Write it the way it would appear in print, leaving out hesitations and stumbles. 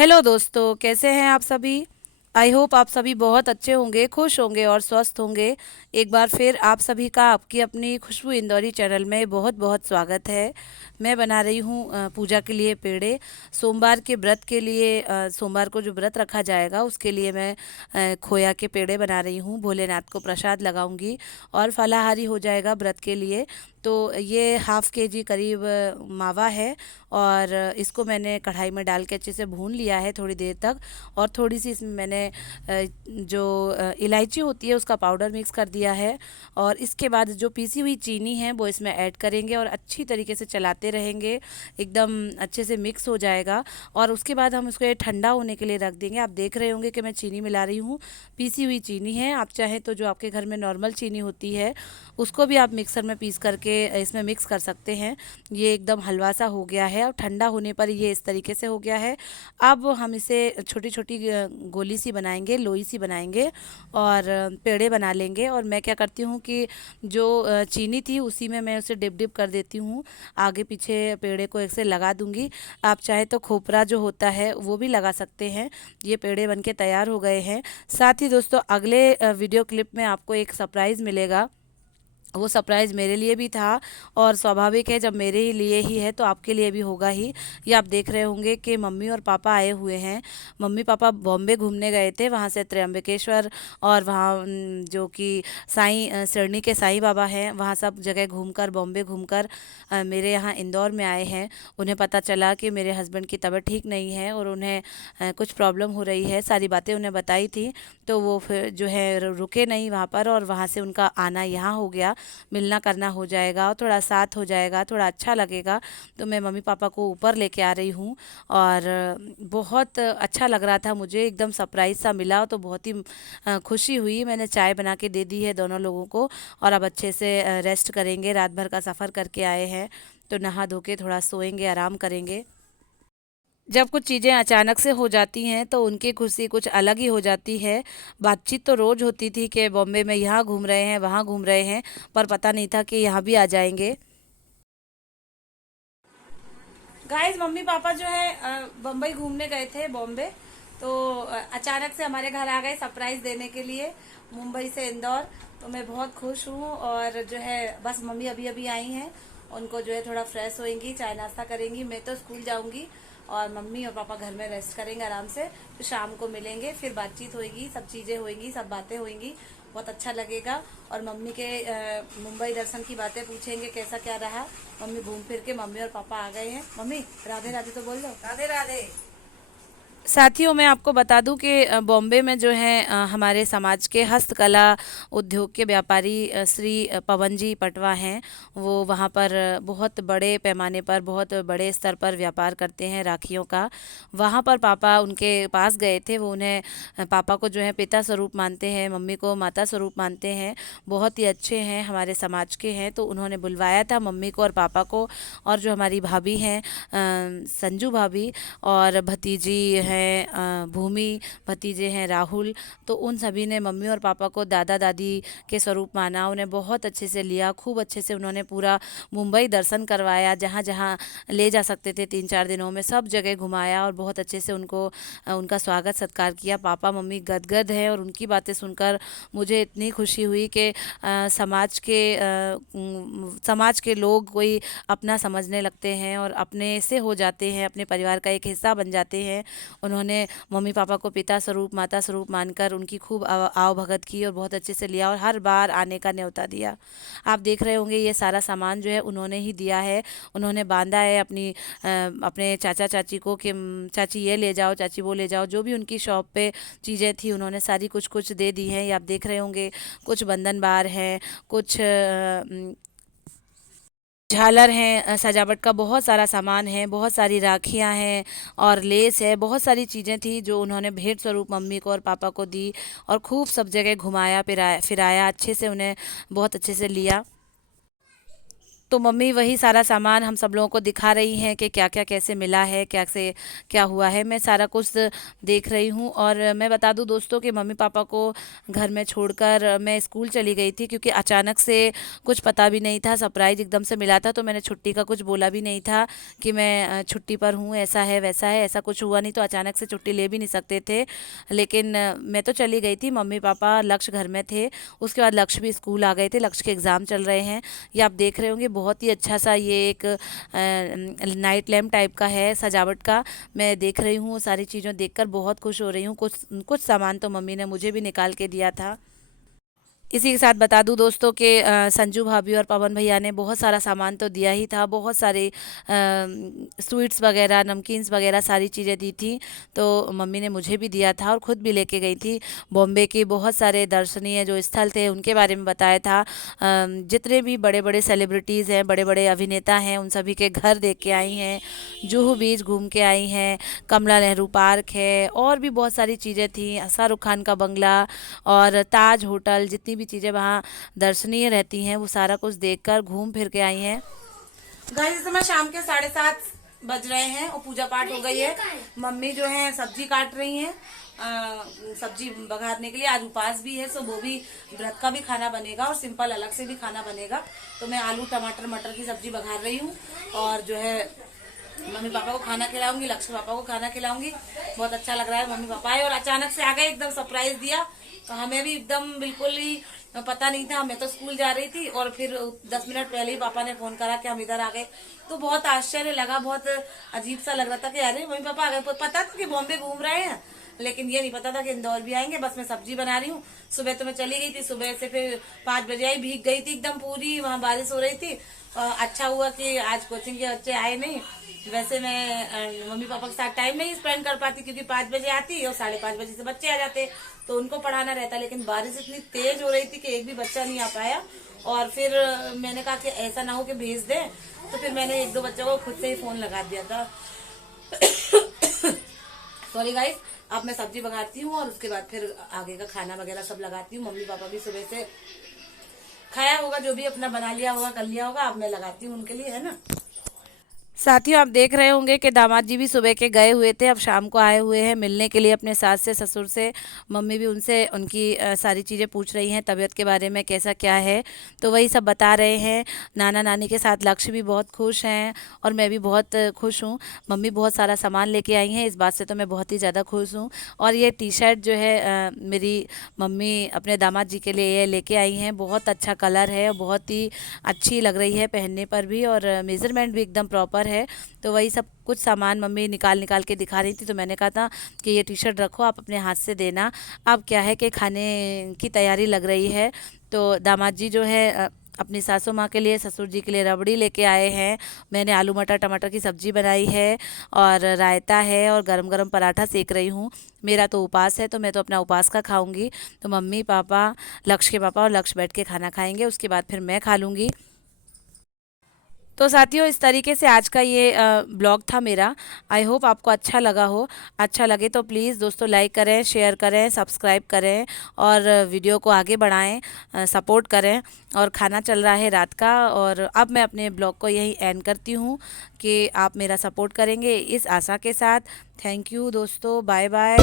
Hello दोस्तों, कैसे हैं आप सभी। आई होप आप सभी बहुत अच्छे होंगे, खुश होंगे और स्वस्थ होंगे। एक बार फिर आप सभी का आपकी अपनी खुशबू इंदौरी चैनल में बहुत बहुत स्वागत है। मैं बना रही हूँ पूजा के लिए पेड़े। सोमवार के व्रत के लिए सोमवार को जो व्रत रखा जाएगा उसके लिए मैं खोया के पेड़े बना रही हूँ। भोलेनाथ को प्रसाद लगाऊंगी और फलाहारी हो जाएगा व्रत के लिए। तो ये हाफ़ के जी करीब मावा है और इसको मैंने कढ़ाई में डाल के अच्छे से भून लिया है थोड़ी देर तक। और थोड़ी सी इसमें मैंने जो इलायची होती है उसका पाउडर मिक्स कर दिया है। और इसके बाद जो पीसी हुई चीनी है वो इसमें ऐड करेंगे और अच्छी तरीके से चलाते रहेंगे, एकदम अच्छे से मिक्स हो जाएगा। और उसके बाद हम उसको ये ठंडा होने के लिए रख देंगे। आप देख रहे होंगे कि मैं चीनी मिला रही हूँ, पीसी हुई चीनी है। आप चाहें तो जो आपके घर में नॉर्मल चीनी होती है उसको भी आप मिक्सर में पीस करके इसमें मिक्स कर सकते हैं। ये एकदम हलवा सा हो गया है और ठंडा होने पर ये इस तरीके से हो गया है। अब हम इसे छोटी छोटी गोली सी बनाएंगे, लोई सी बनाएंगे और पेड़े बना लेंगे। और मैं क्या करती हूँ कि जो चीनी थी उसी में मैं उसे डिप डिप कर देती हूँ, आगे पीछे पेड़े को ऐसे लगा दूंगी। आप चाहे तो खोपरा जो होता है वो भी लगा सकते हैं। ये पेड़े बनके तैयार हो गए हैं। साथ ही दोस्तों अगले वीडियो क्लिप में आपको एक सरप्राइज़ मिलेगा। वो सरप्राइज़ मेरे लिए भी था और स्वाभाविक है, जब मेरे ही लिए ही है तो आपके लिए भी होगा ही। ये आप देख रहे होंगे कि मम्मी और पापा आए हुए हैं। मम्मी पापा बॉम्बे घूमने गए थे, वहाँ से त्र्यंबकेश्वर और वहाँ जो कि सिरनी के साईं बाबा हैं, वहाँ सब जगह घूमकर, बॉम्बे घूमकर मेरे यहाँ इंदौर में आए हैं। उन्हें पता चला कि मेरे हस्बैंड की तबीयत ठीक नहीं है और उन्हें कुछ प्रॉब्लम हो रही है। सारी बातें उन्हें बताई थी। तो वो फिर जो है रुके नहीं वहाँ पर और वहाँ से उनका आना यहाँ हो गया। मिलना करना हो जाएगा और थोड़ा साथ हो जाएगा, थोड़ा अच्छा लगेगा। तो मैं मम्मी पापा को ऊपर लेके आ रही हूँ और बहुत अच्छा लग रहा था मुझे, एकदम सरप्राइज़ सा मिला तो बहुत ही खुशी हुई। मैंने चाय बना के दे दी है दोनों लोगों को और अब अच्छे से रेस्ट करेंगे। रात भर का सफ़र करके आए हैं तो नहा धो के थोड़ा सोएंगे, आराम करेंगे। जब कुछ चीज़ें अचानक से हो जाती हैं तो उनकी खुशी कुछ अलग ही हो जाती है। बातचीत तो रोज़ होती थी कि बॉम्बे में यहाँ घूम रहे हैं, वहाँ घूम रहे हैं, पर पता नहीं था कि यहाँ भी आ जाएंगे। गाइस, मम्मी पापा जो है बम्बई घूमने गए थे, बॉम्बे। तो अचानक से हमारे घर आ गए सरप्राइज देने के लिए, मुंबई से इंदौर। तो मैं बहुत खुश हूँ और जो है बस मम्मी अभी अभी आई हैं। उनको जो है थोड़ा फ्रेश होएंगी, चाय नाश्ता करेंगी। मैं तो स्कूल जाऊंगी और मम्मी और पापा घर में रेस्ट करेंगे आराम से। फिर शाम को मिलेंगे, फिर बातचीत होएगी, सब चीजें होएंगी, सब बातें होएंगी। बहुत अच्छा लगेगा। और मम्मी के मुंबई दर्शन की बातें पूछेंगे, कैसा क्या रहा। मम्मी घूम फिर के, मम्मी और पापा आ गए हैं। मम्मी राधे राधे तो बोल दो। राधे राधे। साथियों, मैं आपको बता दूं कि बॉम्बे में जो है हमारे समाज के हस्तकला उद्योग के व्यापारी श्री पवन जी पटवा हैं। वो वहाँ पर बहुत बड़े पैमाने पर, बहुत बड़े स्तर पर व्यापार करते हैं राखियों का। वहाँ पर पापा उनके पास गए थे। वो उन्हें पापा को जो है पिता स्वरूप मानते हैं, मम्मी को माता स्वरूप मानते हैं। बहुत ही अच्छे हैं, हमारे समाज के हैं। तो उन्होंने बुलवाया था मम्मी को और पापा को। और जो हमारी भाभी हैं संजू भाभी, और भतीजी हैं भूमि, भतीजे हैं राहुल। तो उन सभी ने मम्मी और पापा को दादा दादी के स्वरूप माना, उन्हें बहुत अच्छे से लिया। खूब अच्छे से उन्होंने पूरा मुंबई दर्शन करवाया, जहाँ जहाँ ले जा सकते थे 3-4 दिनों में सब जगह घुमाया और बहुत अच्छे से उनको उनका स्वागत सत्कार किया। पापा मम्मी गदगद हैं और उनकी बातें सुनकर मुझे इतनी खुशी हुई कि समाज के लोग कोई अपना समझने लगते हैं और अपने से हो जाते हैं, अपने परिवार का एक हिस्सा बन जाते हैं। उन्होंने मम्मी पापा को पिता स्वरूप माता स्वरूप मानकर उनकी खूब आव भगत की और बहुत अच्छे से लिया और हर बार आने का न्योता दिया। आप देख रहे होंगे ये सारा सामान जो है उन्होंने ही दिया है। उन्होंने बांधा है अपने चाचा चाची को कि चाची ये ले जाओ, चाची वो ले जाओ। जो भी उनकी शॉप पे चीज़ें थी उन्होंने सारी कुछ कुछ दे दी हैं। ये आप देख रहे होंगे, कुछ बंधन बार हैं, कुछ झालर हैं, सजावट का बहुत सारा सामान है, बहुत सारी राखियां हैं और लेस है। बहुत सारी चीज़ें थी जो उन्होंने भेंट स्वरूप मम्मी को और पापा को दी और खूब सब जगह घुमाया फिराया फिराया, अच्छे से उन्हें बहुत अच्छे से लिया। तो मम्मी वही सारा सामान हम सब लोगों को दिखा रही हैं कि क्या क्या कैसे मिला है, क्या से क्या हुआ है। मैं सारा कुछ देख रही हूँ। और मैं बता दूँ दोस्तों कि मम्मी पापा को घर में छोड़कर मैं स्कूल चली गई थी, क्योंकि अचानक से कुछ पता भी नहीं था, सरप्राइज एकदम से मिला था। तो मैंने छुट्टी का कुछ बोला भी नहीं था कि मैं छुट्टी पर हूँ, ऐसा है वैसा है, ऐसा कुछ हुआ नहीं। तो अचानक से छुट्टी ले भी नहीं सकते थे, लेकिन मैं तो चली गई थी। मम्मी पापा लक्ष्य घर में थे, उसके बाद लक्ष्य भी स्कूल आ गए थे, लक्ष्य के एग्ज़ाम चल रहे हैं। ये आप देख रहे होंगे, बहुत ही अच्छा सा ये एक नाइट लैम्प टाइप का है, सजावट का। मैं देख रही हूँ, सारी चीज़ों देखकर बहुत खुश हो रही हूँ। कुछ कुछ सामान तो मम्मी ने मुझे भी निकाल के दिया था। इसी के साथ बता दूं दोस्तों कि संजू भाभी और पवन भैया ने बहुत सारा सामान तो दिया ही था, बहुत सारे स्वीट्स वगैरह, नमकीन्स वगैरह सारी चीज़ें दी थी। तो मम्मी ने मुझे भी दिया था और ख़ुद भी लेके गई थी। बॉम्बे के बहुत सारे दर्शनीय जो स्थल थे उनके बारे में बताया था। जितने भी बड़े बड़े सेलिब्रिटीज़ हैं, बड़े बड़े अभिनेता हैं, उन सभी के घर देख के आई हैं, जुहू बीच घूम के आई हैं, कमला नेहरू पार्क है, और भी बहुत सारी चीज़ें थी, शाहरुख खान का बंगला और ताज होटल, जितनी भी चीज़ें वहाँ दर्शनीय रहती हैं वो सारा कुछ देखकर घूम फिर के आई हैं। गाइस इस समय शाम के 7:30 बज रहे हैं और पूजा पाठ हो गई है। मम्मी जो है सब्जी काट रही हैं, सब्जी बघारने के लिए। आज उपास भी है, सो वो भी व्रत का भी खाना बनेगा और सिंपल अलग से भी खाना बनेगा। तो मैं आलू टमाटर मटर की सब्जी बघार रही हूँ और जो है मम्मी पापा को खाना खिलाऊंगी, लक्ष्मी पापा को खाना खिलाऊंगी। बहुत अच्छा लग रहा है, मम्मी पापा आए और अचानक से आ गए, एकदम सरप्राइज दिया। तो हमें भी एकदम बिल्कुल ही पता नहीं था। मैं तो स्कूल जा रही थी और फिर 10 मिनट पहले ही पापा ने फोन करा कि हम इधर आ गए। तो बहुत आश्चर्य लगा, बहुत अजीब सा लग रहा था कि अरे मम्मी पापा आ गए। पता था कि बॉम्बे घूम रहे हैं, लेकिन ये नहीं पता था कि इंदौर भी आएंगे। बस मैं सब्जी बना रही हूँ। सुबह तो मैं चली गई थी, सुबह से फिर 5 बजे आई, भीग गई थी एकदम पूरी, वहाँ बारिश हो रही थी। अच्छा हुआ कि आज कोचिंग के बच्चे आए नहीं। वैसे मैं मम्मी पापा के साथ टाइम नहीं स्पेंड कर पाती, क्योंकि 5 बजे आती और 5:30 बजे से बच्चे आ जाते तो उनको पढ़ाना रहता। लेकिन बारिश इतनी तेज हो रही थी कि एक भी बच्चा नहीं आ पाया। और फिर मैंने कहा कि ऐसा ना हो कि भेज दें, तो फिर मैंने 1-2 बच्चों को खुद से ही फोन लगा दिया था। Sorry guys. अब मैं सब्जी बघारती हूँ और उसके बाद फिर आगे का खाना वगैरह सब लगाती हूँ। मम्मी पापा भी सुबह से खाया होगा, जो भी अपना बना लिया होगा, कर लिया होगा। अब मैं लगाती हूँ उनके लिए, है ना। साथियों आप देख रहे होंगे कि दामाद जी भी सुबह के गए हुए थे, अब शाम को आए हुए हैं मिलने के लिए अपने सास से, ससुर से। मम्मी भी उनसे उनकी सारी चीज़ें पूछ रही हैं, तबीयत के बारे में कैसा क्या है, तो वही सब बता रहे हैं। नाना नानी के साथ लक्ष्य भी बहुत खुश हैं और मैं भी बहुत खुश हूँ। मम्मी बहुत सारा सामान लेके आई हैं, इस बात से तो मैं बहुत ही ज़्यादा खुश हूँ। और ये टी शर्ट जो है मेरी मम्मी अपने दामाद जी के लिए ये लेके आई हैं। बहुत अच्छा कलर है, बहुत ही अच्छी लग रही है पहनने पर भी, और मेज़रमेंट भी एकदम प्रॉपर है। तो वही सब कुछ सामान मम्मी निकाल निकाल के दिखा रही थी। तो मैंने कहा था कि ये टी शर्ट रखो, आप अपने हाथ से देना। अब क्या है कि खाने की तैयारी लग रही है। तो दामाद जी जो है अपनी सासू माँ के लिए, ससुर जी के लिए रबड़ी लेके आए हैं। मैंने आलू मटर टमाटर की सब्जी बनाई है और रायता है और गरम गरम पराठा सेक रही हूँ। मेरा तो उपास है, तो मैं तो अपना उपास का खाऊंगी। तो मम्मी पापा, लक्ष्य के पापा और लक्ष्य बैठ के खाना खाएंगे, उसके बाद फिर मैं खा लूँगी। तो साथियों इस तरीके से आज का ये ब्लॉग था मेरा। आई होप आपको अच्छा लगा हो। अच्छा लगे तो प्लीज़ दोस्तों लाइक करें, शेयर करें, सब्सक्राइब करें और वीडियो को आगे बढ़ाएं, सपोर्ट करें। और खाना चल रहा है रात का, और अब मैं अपने ब्लॉग को यही एंड करती हूँ कि आप मेरा सपोर्ट करेंगे इस आशा के साथ। थैंक यू दोस्तों, बाय बाय।